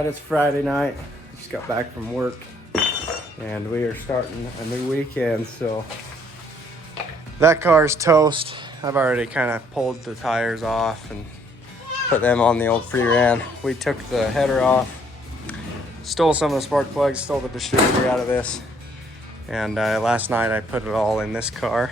Alright, it's Friday night. Just got back from work and we are starting a new weekend, so that car's toast. I've already kind of pulled the tires off and put them on the old preran. We took the header off, stole some of the spark plugs, stole the distributor out of this, and last night I put it all in this car.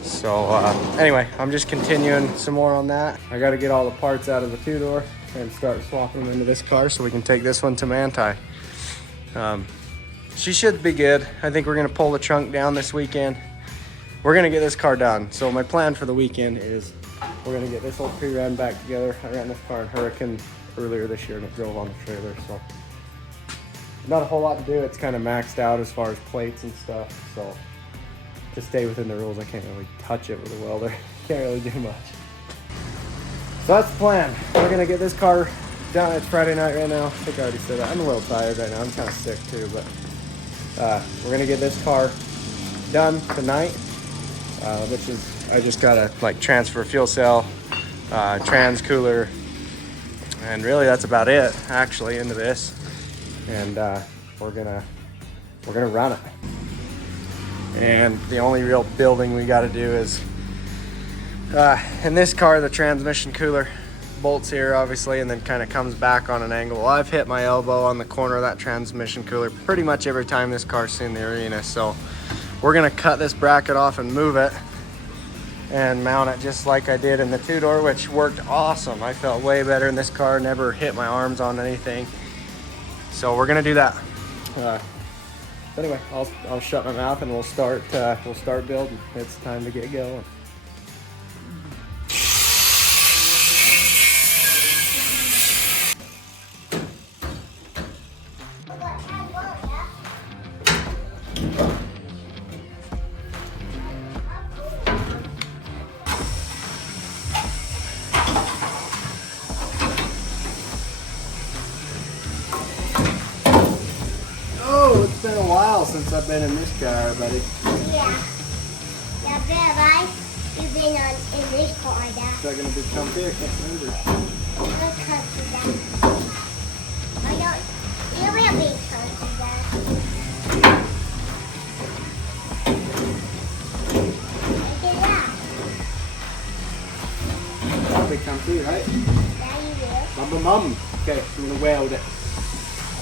So anyway, I'm just continuing some more on that. I got to get all the parts out of the two-door and start swapping them into this car so we can take this one to Manti. She should be good. I think we're gonna pull the trunk down this weekend. We're gonna get this car done. So my plan for the weekend is we're gonna get this old pre-ran back together. I ran this car in Hurricane earlier this year and it drove on the trailer, so not a whole lot to do. It's kind of maxed out as far as plates and stuff, so to stay within the rules, I can't really touch it with a welder. Can't really do much. So that's the plan. We're gonna get this car done. It's Friday night right now. I think I already said that. I'm a little tired right now. I'm kind of sick too, but we're gonna get this car done tonight, which is, I just gotta like transfer fuel cell, trans cooler, and really that's about it actually into this. And we're gonna run it. And the only real building we got to do is in this car, the transmission cooler bolts here obviously and then kind of comes back on an angle. Well, I've hit my elbow on the corner of that transmission cooler pretty much every time this car's seen the arena, so we're gonna cut this bracket off and move it and mount it just like I did in the two-door, which worked awesome. I felt way better in this car, never hit my arms on anything, so we're gonna do that. Anyway, I'll shut my mouth and we'll start building. It's time to get going. It's been a while since I've been in this car, buddy. Yeah. Yeah, but right? You've been in this car, Dad. Is that going to be comfy? I can't remember. It's comfy, Dad. You will be comfy, Dad. Look at that. That'll be comfy, right? Yeah, you will. Mum. Okay, I'm going to weld it.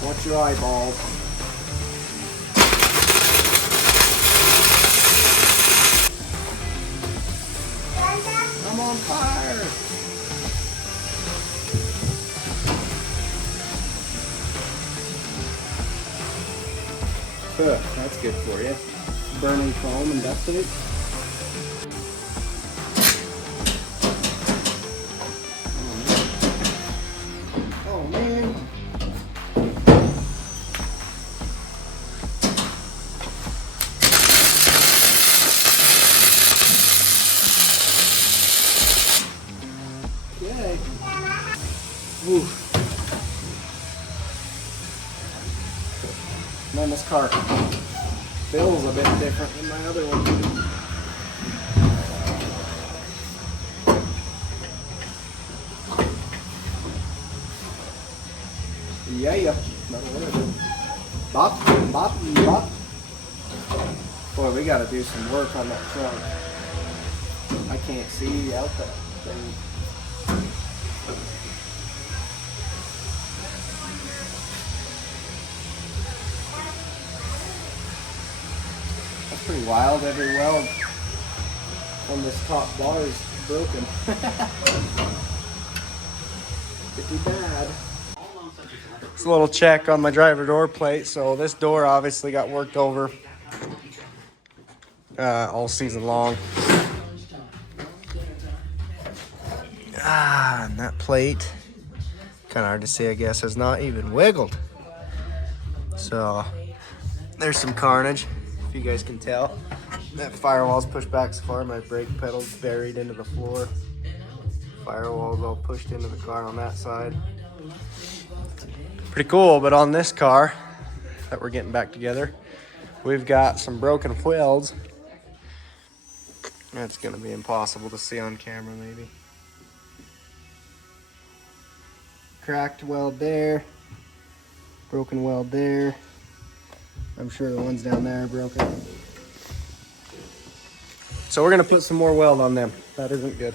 Watch your eyeballs. I'm on fire! That's good for you. Burning foam and duct tape. Oh man! Okay. Ooh. Man, this car feels a bit different than my other one. Yeah. That'll work. Bop, bop, bop. Boy, we gotta do some work on that trunk. I can't see out that thing. That's pretty wild. Every weld on this top bar is broken. Pretty bad. It's a little check on my driver door plate. So this door obviously got worked over all season long. And that plate, kind of hard to see, I guess, has not even wiggled. So there's some carnage, if you guys can tell. That firewall's pushed back so far, my brake pedal's buried into the floor. Firewall's all pushed into the car on that side. Pretty cool, but on this car that we're getting back together, we've got some broken welds. That's gonna be impossible to see on camera, maybe. Cracked weld there. Broken weld there. I'm sure the ones down there are broken. So we're gonna put some more weld on them. That isn't good.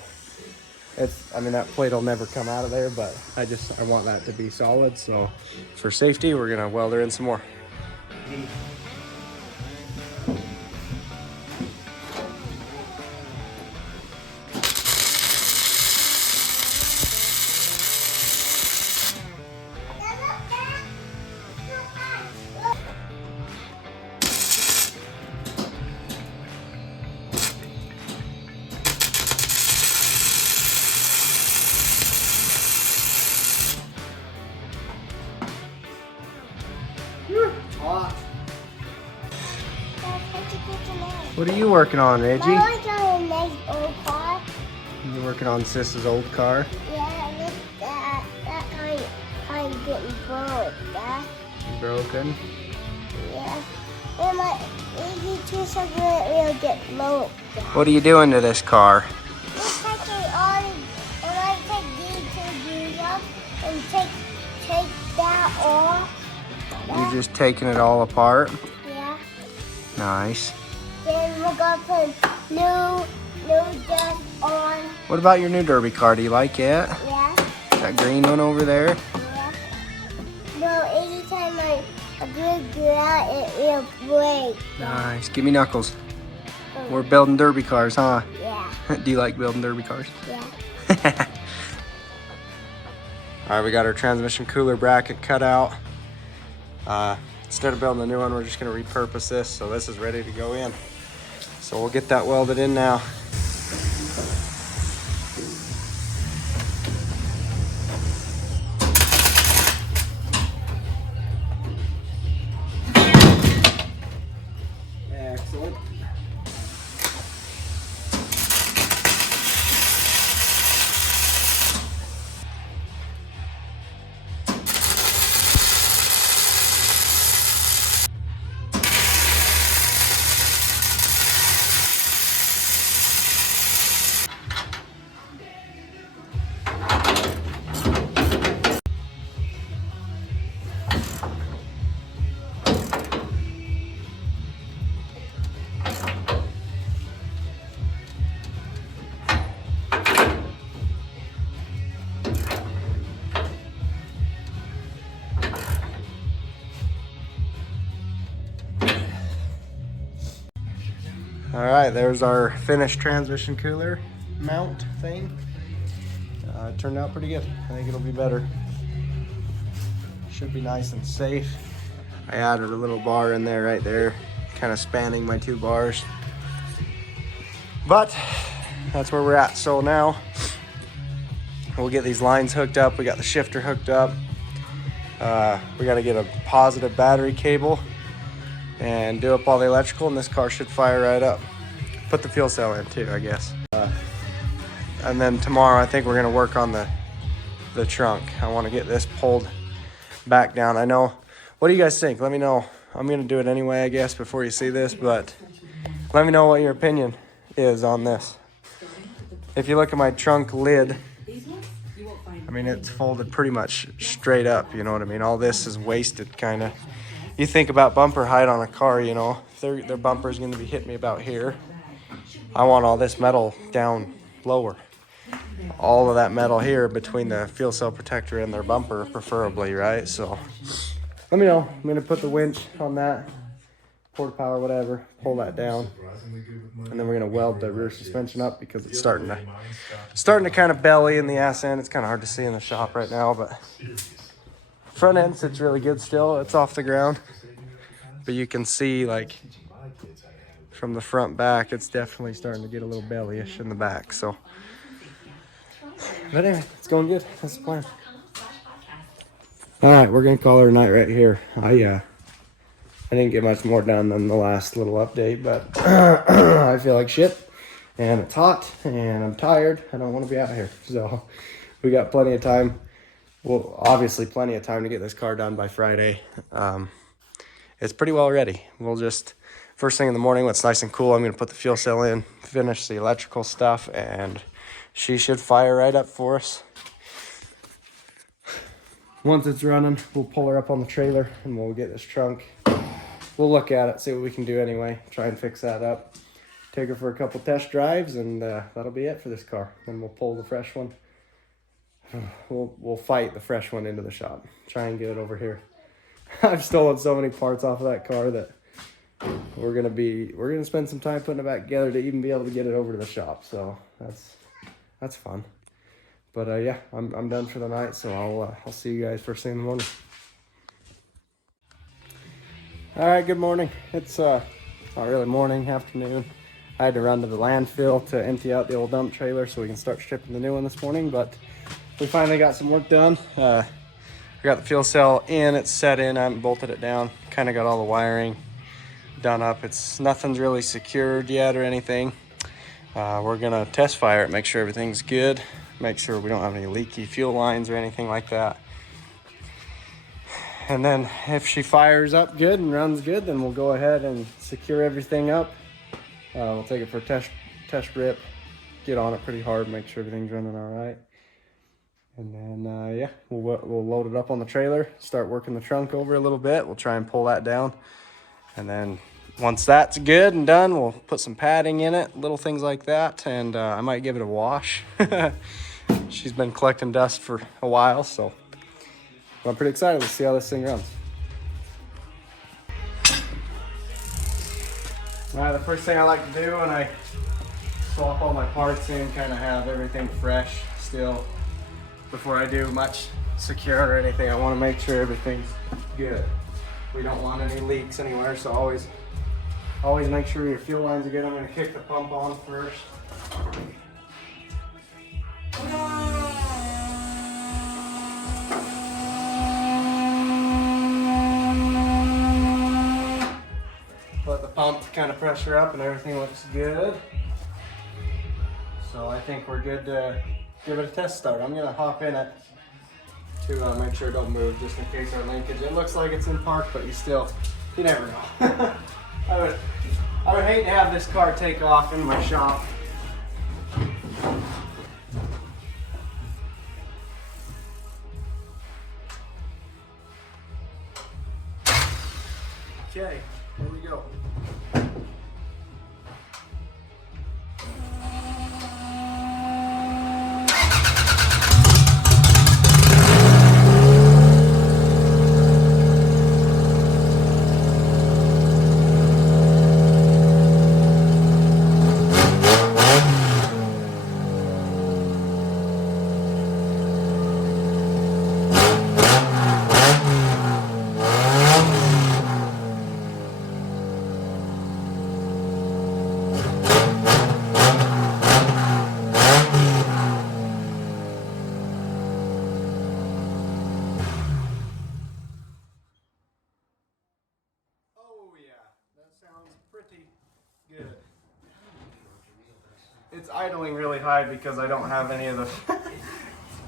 I mean, that plate will never come out of there, but I want that to be solid. So for safety, we're gonna weld her in some more. What are you working on, Reggie? I'm working on a nice old car. You working on Sis's old car? Yeah, look that. That kind of getting broke, Dad. Broken? Yeah. And my easy two something that will get broke. What are you doing to this car? Just taking all the, and I take these two gears up and take that off. You're just taking it all apart? Yeah. Nice. Then we're gonna put new dust on. What about your new derby car? Do you like it? Yeah. That green one over there? Yeah. No, anytime I do that, it will break. Nice. Give me knuckles. We're building derby cars, huh? Yeah. Do you like building derby cars? Yeah. All right, we got our transmission cooler bracket cut out. Instead of building a new one, we're just gonna repurpose this, so this is ready to go in. So we'll get that welded in now. Excellent. All right, there's our finished transmission cooler mount thing. It turned out pretty good. I think it'll be better. Should be nice and safe. I added a little bar in there right there, kind of spanning my two bars. But that's where we're at. So now we'll get these lines hooked up. We got the shifter hooked up. We got to get a positive battery cable and do up all the electrical, and this car should fire right up. Put the fuel cell in too, I guess. And then tomorrow I think we're gonna work on the trunk. I wanna get this pulled back down. I know, what do you guys think? Let me know. I'm gonna do it anyway, I guess, before you see this, but let me know what your opinion is on this. If you look at my trunk lid, I mean, it's folded pretty much straight up, you know what I mean? All this is wasted, kinda. You think about bumper height on a car, you know, their bumper is going to be hitting me about here. I want all this metal down lower. All of that metal here between the fuel cell protector and their bumper, preferably, right? So let me know. I'm going to put the winch on that, quarter power, whatever, pull that down. And then we're going to weld the rear suspension up because it's starting to kind of belly in the ass end. It's kind of hard to see in the shop right now, but front end sits really good still. It's off the ground, but you can see, like, from the front back, it's definitely starting to get a little bellyish in the back. So, but anyway, it's going good. That's the plan. All right, we're gonna call her a night right here. I didn't get much more done than the last little update, but I feel like shit, and it's hot, and I'm tired. I don't want to be out here, so we got plenty of time. Well, obviously plenty of time to get this car done by Friday. It's pretty well ready. We'll just, first thing in the morning when it's nice and cool, I'm going to put the fuel cell in, finish the electrical stuff, and she should fire right up for us. Once it's running, we'll pull her up on the trailer and we'll get this trunk. We'll look at it, see what we can do anyway, try and fix that up. Take her for a couple test drives, and that'll be it for this car. Then we'll pull the fresh one. We'll fight the fresh one into the shop. Try and get it over here. I've stolen so many parts off of that car that we're gonna spend some time putting it back together to even be able to get it over to the shop. So that's fun. But yeah, I'm done for the night. So I'll see you guys first thing in the morning. All right, good morning. It's not really morning, afternoon. I had to run to the landfill to empty out the old dump trailer so we can start stripping the new one this morning, but we finally got some work done. I got the fuel cell in, it's set in, I haven't bolted it down. Kind of got all the wiring done up. Nothing's really secured yet or anything. We're gonna test fire it, make sure everything's good, make sure we don't have any leaky fuel lines or anything like that. And then if she fires up good and runs good, then we'll go ahead and secure everything up. We'll take it for a test rip, get on it pretty hard, make sure everything's running all right. And then, yeah, we'll load it up on the trailer, start working the trunk over a little bit. We'll try and pull that down. And then once that's good and done, we'll put some padding in it, little things like that. And I might give it a wash. She's been collecting dust for a while, so I'm pretty excited to see how this thing runs. All right, the first thing I like to do when I swap all my parts in, kind of have everything fresh still. Before I do much secure or anything, I want to make sure everything's good. We don't want any leaks anywhere, so always make sure your fuel lines are good. I'm going to kick the pump on first. Let the pump kind of pressure up and everything looks good. So I think we're good to give it a test start. I'm gonna hop in it to make sure it don't move, just in case our linkage. It looks like it's in park, but you never know. I would hate to have this car take off in my shop. Okay, here we go. Good. It's idling really high because I don't have any of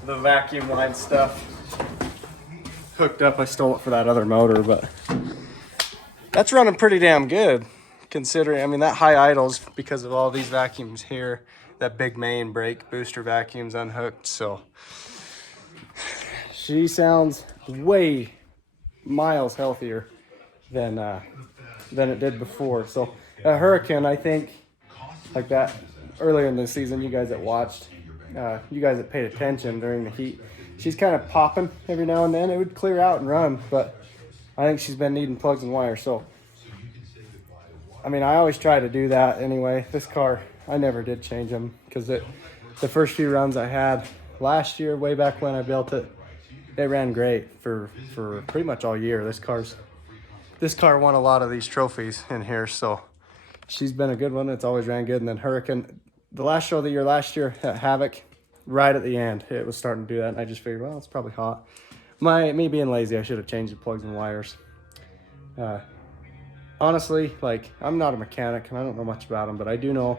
the vacuum line stuff hooked up. I stole it for that other motor, but that's running pretty damn good considering. I mean, that high idles because of all these vacuums here. That big main brake booster vacuum's unhooked, so she sounds way miles healthier than it did before. So a Hurricane, I think, like that earlier in the season, you guys that watched, you guys that paid attention during the heat, she's kind of popping every now and then. It would clear out and run, but I think she's been needing plugs and wires. So, I mean, I always try to do that anyway. This car, I never did change them because the first few runs I had last year, way back when I built it, it ran great for pretty much all year. This car won a lot of these trophies in here, so she's been a good one. It's always ran good. And then Hurricane, the last show of the year last year, Havoc, right at the end, it was starting to do that. And I just figured, well, it's probably hot. Me being lazy, I should have changed the plugs and wires. Honestly, like, I'm not a mechanic and I don't know much about them, but I do know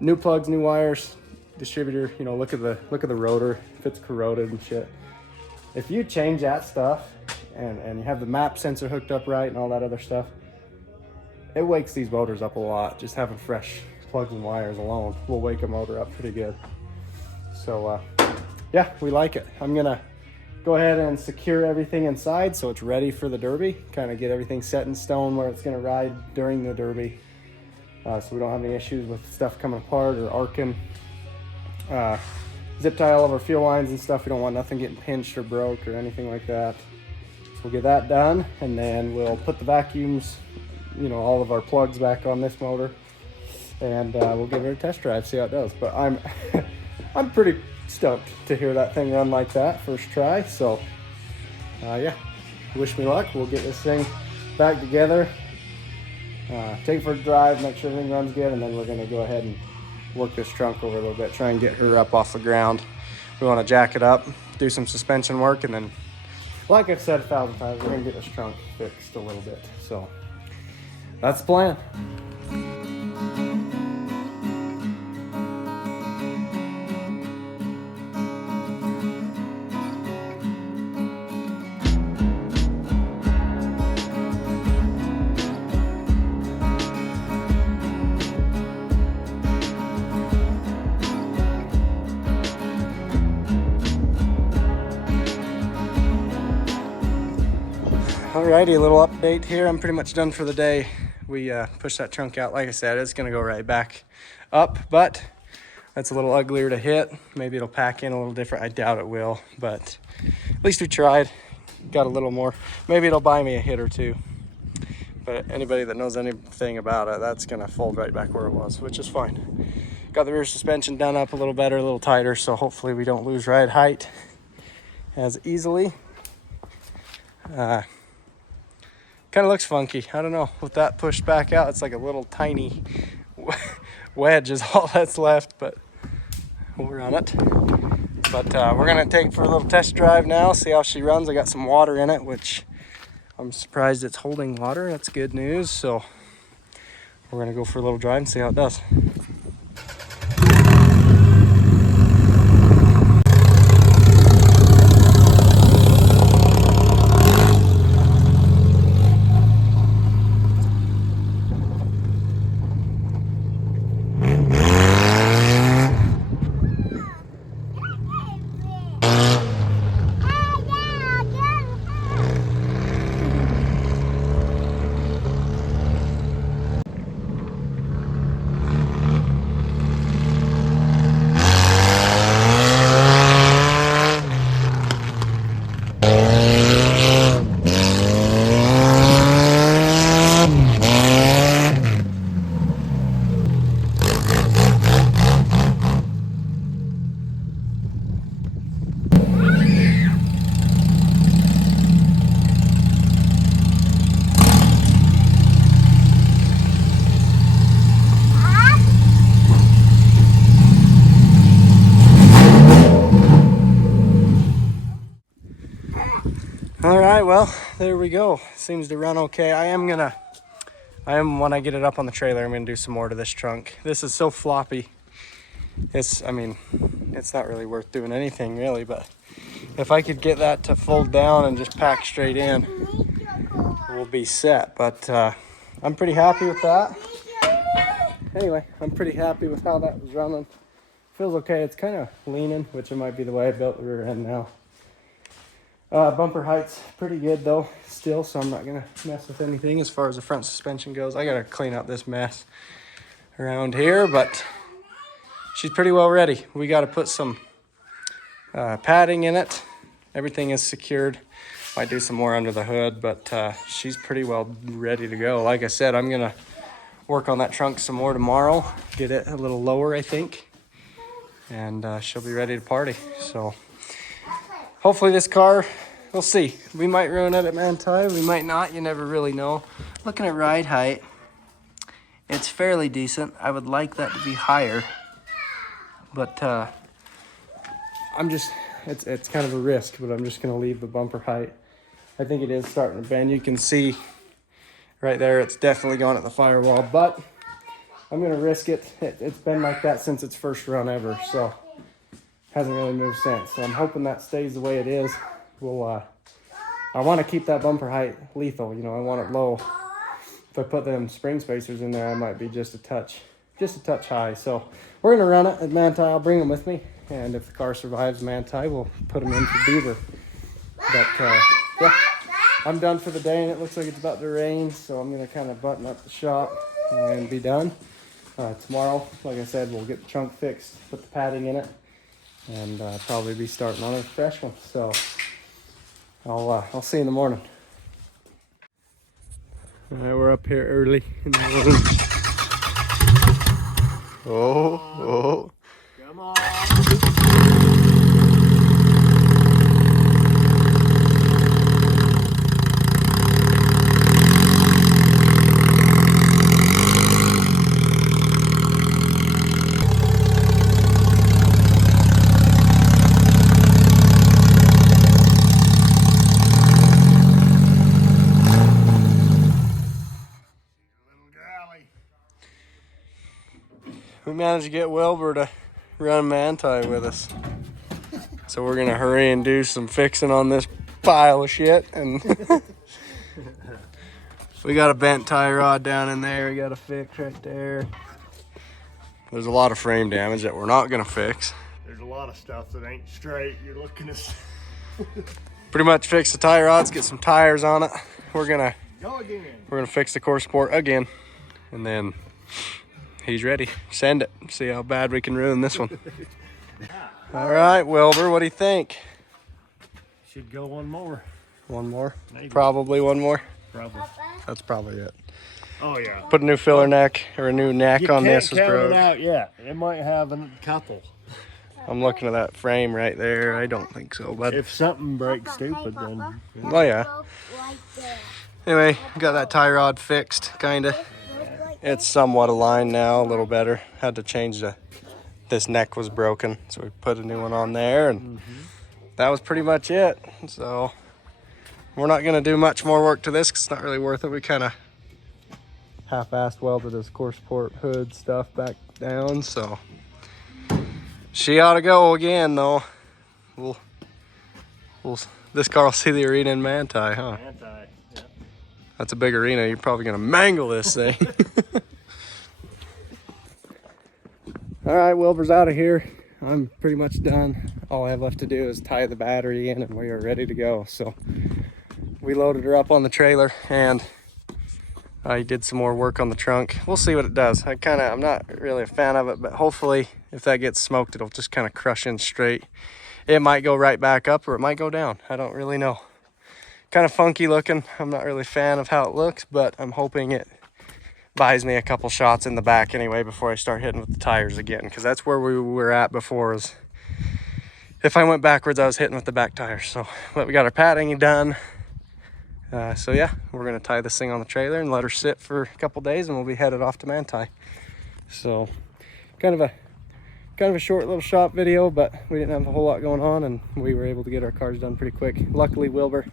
new plugs, new wires, distributor, you know, look at the rotor, if it's corroded and shit. If you change that stuff and you have the map sensor hooked up right and all that other stuff, it wakes these motors up a lot. Just having fresh plugs and wires alone will wake a motor up pretty good. So yeah, we like it. I'm gonna go ahead and secure everything inside so it's ready for the Derby. Kind of get everything set in stone where it's going to ride during the Derby, so we don't have any issues with stuff coming apart or arcing. Zip tie all of our fuel lines and stuff. We don't want nothing getting pinched or broke or anything like that. So we'll get that done, and then we'll put the vacuums, you know, all of our plugs back on this motor, and we'll give it a test drive, see how it does. But I'm I'm pretty stoked to hear that thing run like that first try. So yeah, wish me luck. We'll get this thing back together, take it for a drive, make sure everything runs good, and then we're going to go ahead and work this trunk over a little bit, try and get her up off the ground. We want to jack it up, do some suspension work, and then, like I've said 1,000 times, we're going to get this trunk fixed a little bit. So that's the plan. Alrighty, a little update here. I'm pretty much done for the day. We pushed that trunk out. Like I said, it's gonna go right back up, but that's a little uglier to hit. Maybe it'll pack in a little different. I doubt it will, but at least we tried. Got a little more. Maybe it'll buy me a hit or two. But anybody that knows anything about it, that's gonna fold right back where it was, which is fine. Got the rear suspension done up a little better, a little tighter, so hopefully we don't lose ride height as easily. Kind of looks funky. I don't know. With that pushed back out, it's like a little tiny wedge is all that's left, but we'll run it. But we're going to take it for a little test drive now, see how she runs. I got some water in it, which I'm surprised it's holding water. That's good news. So we're going to go for a little drive and see how it does. All right, well, there we go. Seems to run okay. When I get it up on the trailer, I'm gonna do some more to this trunk. This is so floppy. It's not really worth doing anything really, but if I could get that to fold down and just pack straight in, we'll be set. But I'm pretty happy with that. Anyway, I'm pretty happy with how that was running. Feels okay. It's kind of leaning, which it might be the way I built the rear end now. Bumper height's pretty good though still, so I'm not gonna mess with anything as far as the front suspension goes. I gotta clean up this mess around here, but she's pretty well ready. We gotta put some padding in it. Everything is secured. Might do some more under the hood, but she's pretty well ready to go. Like I said, I'm gonna work on that trunk some more tomorrow, get it a little lower, I think, and she'll be ready to party. So hopefully this car, we'll see. We might ruin it at Manti, we might not, you never really know. Looking at ride height, it's fairly decent. I would like that to be higher, but it's kind of a risk, but I'm just gonna leave the bumper height. I think it is starting to bend. You can see right there, it's definitely going at the firewall, but I'm gonna risk it. It's been like that since its first run ever, so hasn't really moved since. So I'm hoping that stays the way it is. I want to keep that bumper height lethal. You know, I want it low. If I put them spring spacers in there, I might be just a touch high. So we're gonna run it at Manti. I'll bring them with me, and if the car survives Manti, we'll put them in for Beaver. But yeah, I'm done for the day, and it looks like it's about to rain, so I'm gonna kind of button up the shop and be done. Tomorrow, like I said, we'll get the trunk fixed, put the padding in it, and probably be starting on a fresh one. So I'll see you in the morning. All right, we're up here early in the morning. Oh. Come on. We managed to get Wilbur to run Manti with us. So we're gonna hurry and do some fixing on this pile of shit. And we got a bent tie rod down in there we gotta fix right there. There's a lot of frame damage that we're not gonna fix. There's a lot of stuff that ain't straight. You're looking at Pretty much fix the tie rods, get some tires on it. We're gonna go again. We're gonna fix the core support again, and then he's ready. Send it. See how bad we can ruin this one. All right, Wilbur, what do you think? Should go one more. One more? Maybe. Probably one more. Probably. That's probably it. Oh yeah. Put a new filler neck or a new neck You on can't this is count it broke. out yet. It might have a couple. I'm looking at that frame right there. I don't think so, but If something breaks stupid, then. oh yeah. Anyway, got that tie rod fixed, kinda. It's somewhat aligned now, a little better. Had to change this neck was broken, so we put a new one on there, and that was pretty much it. So we're not gonna do much more work to this 'cause it's not really worth it. We kind of half-assed welded this core support hood stuff back down, so she ought to go again though. We'll this car will see the arena in Manti, huh? Manti, yeah. That's a big arena. You're probably gonna mangle this thing. All right, Wilbur's out of here. I'm pretty much done. All I have left to do is tie the battery in and we are ready to go. So we loaded her up on the trailer and I did some more work on the trunk. We'll see what it does. I'm not really a fan of it, but hopefully if that gets smoked, it'll just kind of crush in straight. It might go right back up or it might go down. I don't really know. Kind of funky looking. I'm not really a fan of how it looks, but I'm hoping it buys me a couple shots in the back anyway before I start hitting with the tires again, because that's where we were at before. Is if I went backwards, I was hitting with the back tires. So, but we got our padding done. So yeah, we're gonna tie this thing on the trailer and let her sit for a couple days, and we'll be headed off to Manti. So, kind of a short little shop video, but we didn't have a whole lot going on, and we were able to get our cars done pretty quick. Luckily, Wilbur,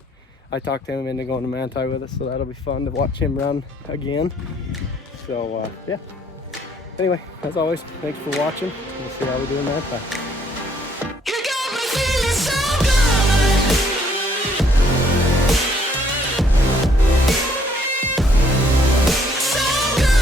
I talked him into going to Manti with us, so that'll be fun to watch him run again. So yeah. Anyway, as always, thanks for watching. We'll see how we do in Manti.